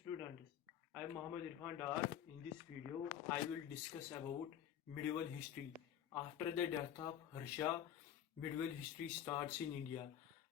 students, I am Muhammad Irfan Dar. In this video, I will discuss about medieval history. After the death of Harsha, medieval history starts in India.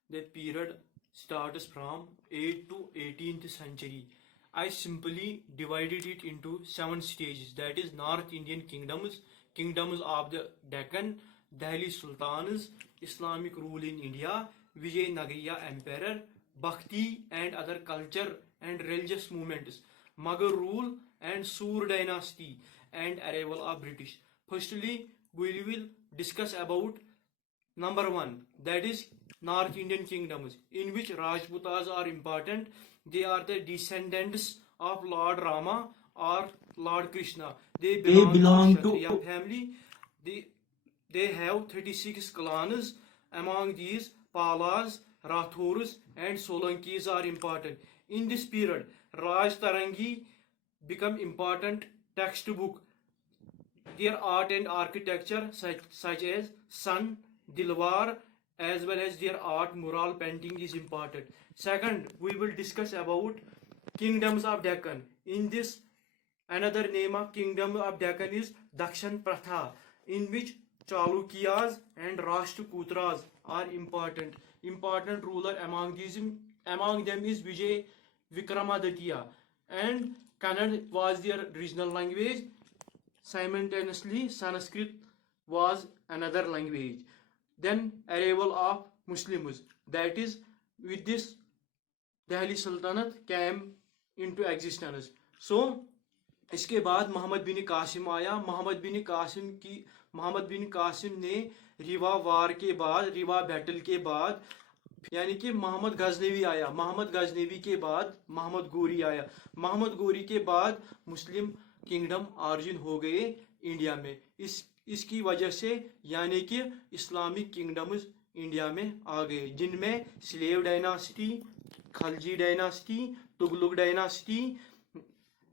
The period starts from 8th to 18th century. I simply divided it into 7 stages. That is North Indian kingdoms, kingdoms of the Deccan, Delhi Sultans, Islamic rule in India, Vijayanagara Emperor, Bhakti and other culture and religious movements, Mughal rule and Sur dynasty and arrival of British. Firstly, we will discuss about number 1, that is North Indian kingdoms, in which Rajputas are important. They are the descendants of Lord Rama or Lord Krishna. They belong to Kshatriya family. They have 36 clans. Among these, Palas, Rathors and Solankis are important. In this period, Raj Tarangi become important textbook. Their art and architecture such as Sun, Dilwar, as well as their art mural painting is important. Second, we will discuss about kingdoms of Deccan. In this, another name of kingdom of Deccan is Dakshan Pratha, in which Chalukyas and Rashtraputras are important. Important ruler among them is Vijay Vikramaditya, and Kannada was their regional language. Simultaneously, Sanskrit was another language. Then arrival of Muslims, that is, with this Delhi Sultanate came into existence. So इसके बाद मोहम्मद बिन कासिम आया. मोहम्मद बिन कासिम ने रिवा वार के बाद, Riva battle के बाद, यानी कि मोहम्मद गजनवी आया. मोहम्मद गजनवी के बाद मोहम्मद गोरी आया. मोहम्मद गोरी के बाद मुस्लिम किंगडम ऑरिजिन हो गए इंडिया में. इसकी वजह से यानी कि इस्लामिक किंगडम्स इंडिया में आ गए, जिनमें slave dynasty, Khalji dynasty, Tughlaq dynasty,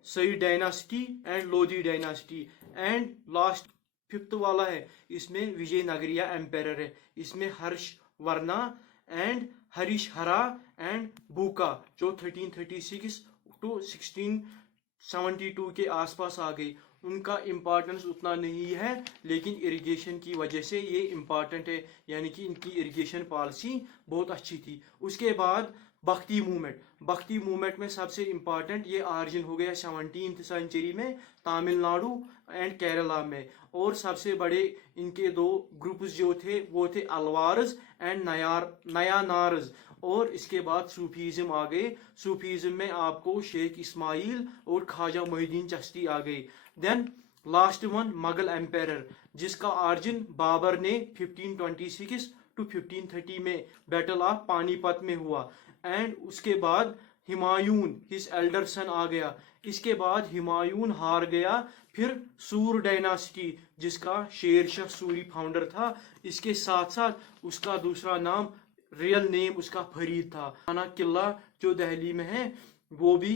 Sayyid dynasty and Lodi dynasty. And last 5th वाला है, इसमें विजयनगरिया एम्पायर है. इसमें हर्ष वर्ना एंड हरीश हरा एंड बूका जो 1336 टू 1672 के आसपास आ गई. उनका इम्पोर्टेंस उतना नहीं है, लेकिन इरिगेशन की वजह से ये इम्पॉर्टेंट है, यानी कि इनकी इरिगेशन पॉलिसी बहुत अच्छी थी. उसके बाद भक्ति मूवमेंट में सबसे इम्पॉर्टेंट ये ऑरिजिन हो गया 17th सेंचुरी में तमिलनाडु एंड केरला में. और सबसे बड़े इनके 2 ग्रुप्स जो थे वो थे अलवार्स एंड नयानार्स. और इसके बाद सूफीज़म आ गए. सूफीज़म में आपको शेख इस्माइल और ख्वाजा मोहिउद्दीन चिश्ती आ गए. Then last one Mughal empire, जिसका ऑरिजिन बाबर ने 1526 टू 1530 में बैटल ऑफ पानीपत में हुआ. एंड उसके बाद हुमायूं हिज एल्डर सन आ गया. इसके बाद हुमायूं हार गया. फिर सूर डायनासिटी, जिसका शेर शाह सूरी फाउंडर था. इसके साथ साथ उसका दूसरा नाम, रियल नेम उसका फरीद था. खाना किला जो दिल्ली में है वो भी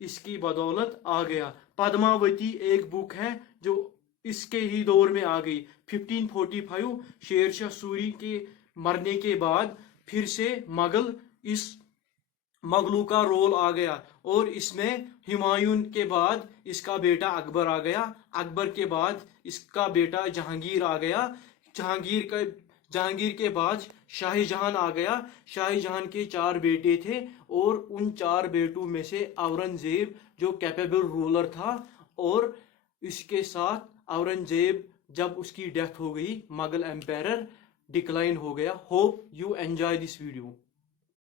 इसकी बदौलत आ गया. पद्मावती एक बुक है जो इसके ही दौर में आ गई. 1545 शेर शाह सूरी के मरने के बाद फिर से मगलों का रोल आ गया. और इसमें हुमायूं के बाद इसका बेटा अकबर आ गया. अकबर के बाद इसका बेटा जहांगीर आ गया. जहांगीर के बाद शाहजहां आ गया. शाहजहां के 4 बेटे थे, और उन 4 बेटों में से औरंगजेब जो कैपेबल रूलर था. और इसके साथ औरंगजेब जब उसकी डेथ हो गई, मुगल एम्पायर डिक्लाइन हो गया. Hope you enjoy this video.